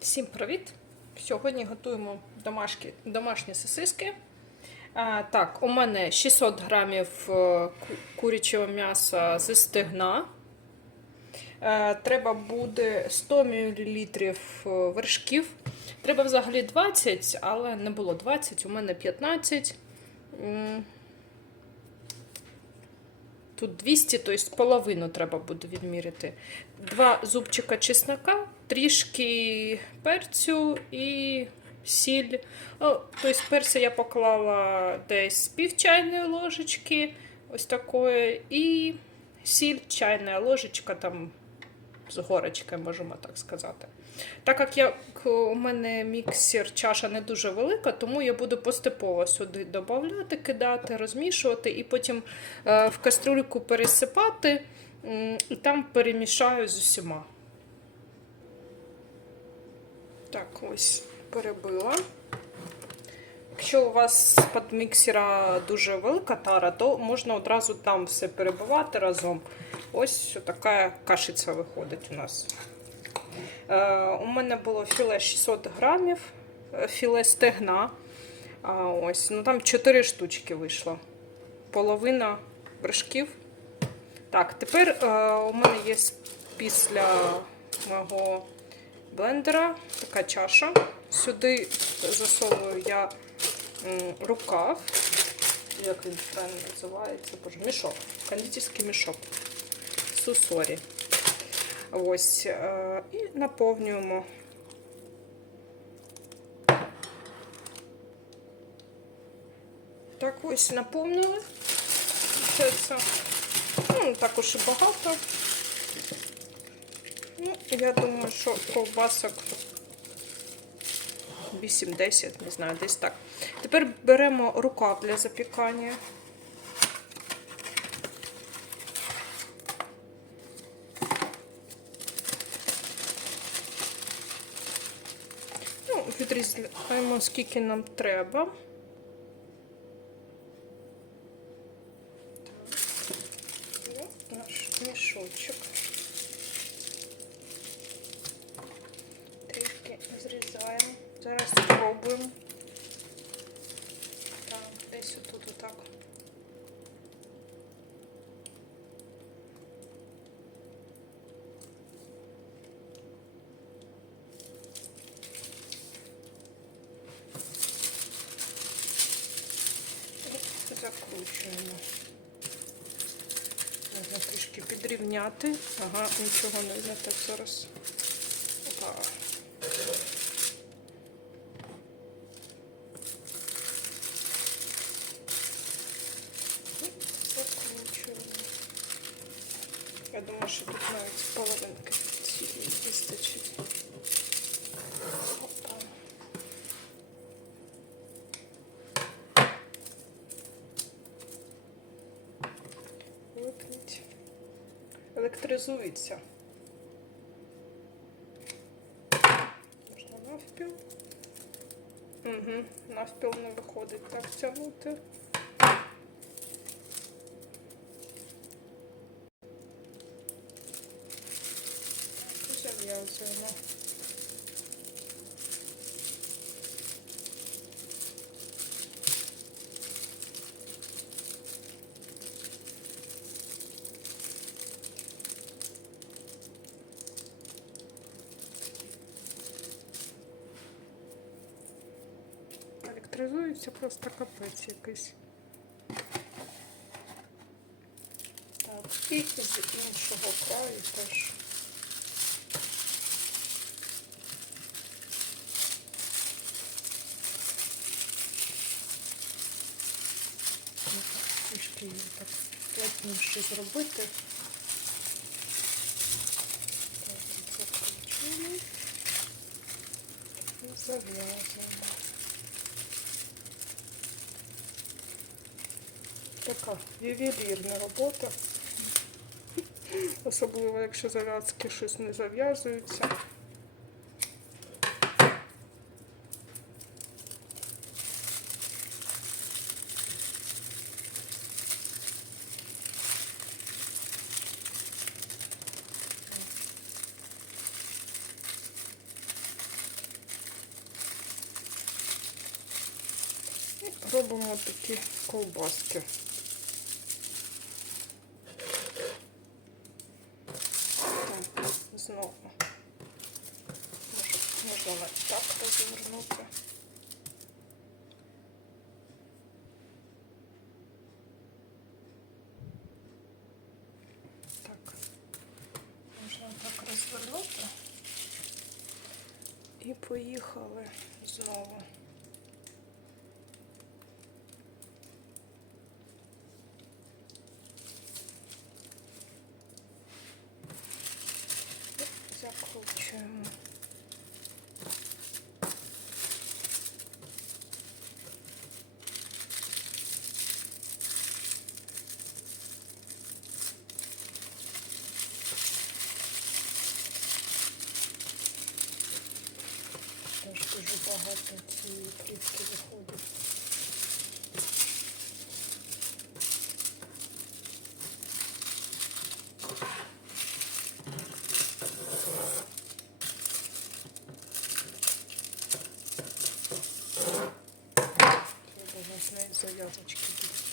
Всім привіт! Сьогодні готуємо домашні, домашні сосиски. А, так, у мене 600 грамів е, курячого м'яса зі стегна. Е, Треба буде 100 мл вершків. Треба взагалі 20, але не було 20, у мене 15. Тут 200, тобто половину треба буде відміряти. Два зубчика чеснока, трішки перцю і сіль. О, тобто перцю я поклала десь пів чайної ложечки, ось такої, і сіль, чайна ложечка там з горочкою, можемо так сказати. Так як я, у мене міксер чаша не дуже велика, тому я буду поступово сюди додавати, кидати, розмішувати і потім е, в каструльку пересипати і там перемішаю з усіма. Так, ось перебила. Якщо у вас з-під міксера дуже велика тара, то можна одразу там все перебивати разом. Ось така кашиця виходить у нас. Е, у мене було філе 600 грамів, е, філе стегна. А, ось, ну там 4 штучки вийшло. Половина вершків. Так, тепер е, у мене є після мого блендера така чаша. Сюди засовую я рукав. Як він правильно називається? Боже, мішок. Кондитерський мішок. Сусорі. Ось. е, І наповнюємо. Так ось наповнили. Все це. Ну, також і багато. Ну, я думаю, що ковбасок 8-10, не знаю, десь так. Тепер беремо рукав для запікання. Ну, відрізаємо, скільки нам треба. Так, і наш мішочок. Трішки зрізаємо. Зараз спробуємо. Так, десь отут отак. Закручуємо. Можна трішки підрівняти. Ага, нічого не видно так зараз. Опа. І закручуємо. Я думаю, що тут навіть половинки цієї вистачить. Опа. Випніть. Електризується. Можна навпіл. Угу, навпіл не виходить так тягнути. Зав'язуємо. Електризується просто капець якийсь. Так, і з іншого краю теж. Трішки її так плотніше зробити. Так, закручуємо і зав'язуємо. така ювелірна робота. Особливо, якщо зав'язки щось не зав'язуються. Робимо такі ковбаски. Знову. Можна навіть так розвернути. Так, можна так розвернути. І поїхали знову. Закручуємо. Теж дуже плівки виходить. Треба у нас навіть зав'язочки будуть.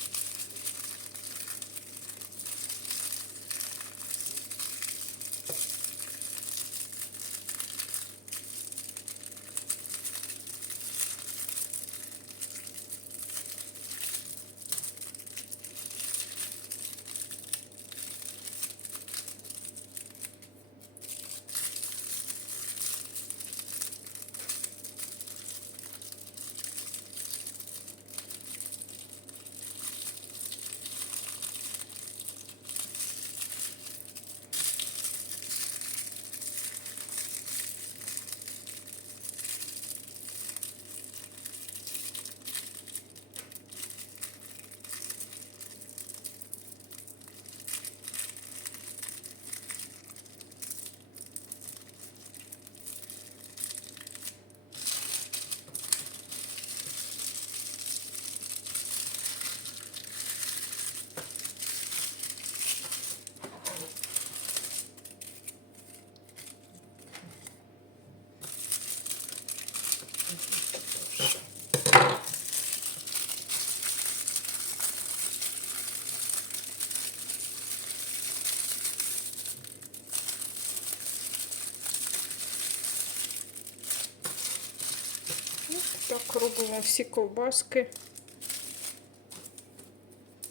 Ну, Так робимо всі ковбаски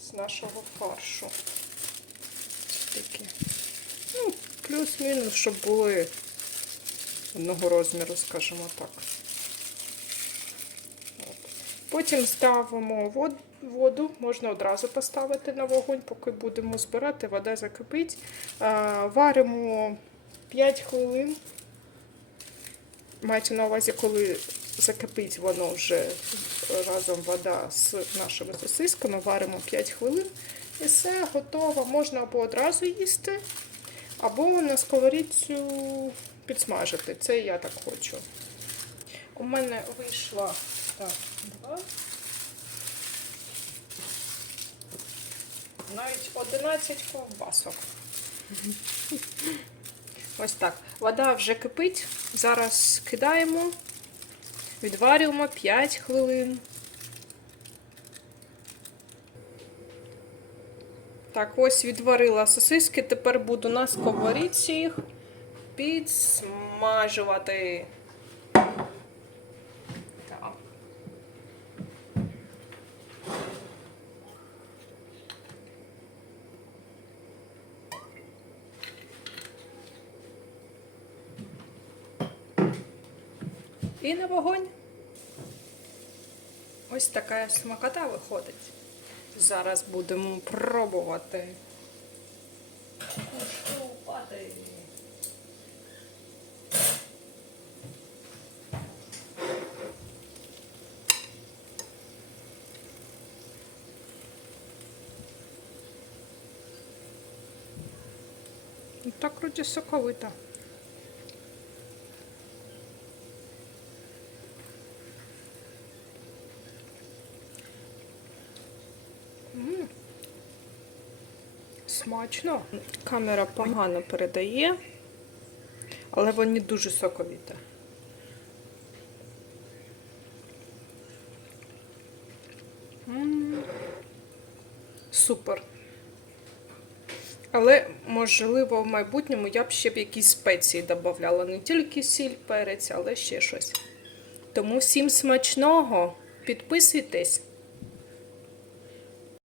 з нашого фаршу. Такі. Ну, плюс-мінус, щоб були одного розміру, скажімо так. От. Потім ставимо вод- воду, можна одразу поставити на вогонь, поки будемо збирати, вода закипить. Варимо 5 хвилин. Мається на увазі, коли закипить воно вже разом вода з нашими сосисками, варимо 5 хвилин. І все готово. Можна або одразу їсти, або на сковорідцю підсмажити. Це я так хочу. У мене вийшло так, два. Навіть 11 ковбасок. Ось так. Вода вже кипить. Зараз кидаємо, відварюємо 5 хвилин. Так, ось відварила сосиски. Тепер буду на сковорідці їх підсмажувати. Так. І на вогонь. Ось така смакота виходить. Зараз будемо пробувати. Ну, Так вроді соковита. Смачно. Камера погано передає, але вони дуже соковіті. Супер. Але, можливо, в майбутньому я б ще б якісь спеції додавала. Не тільки сіль, перець, але ще щось. Тому всім смачного! Підписуйтесь!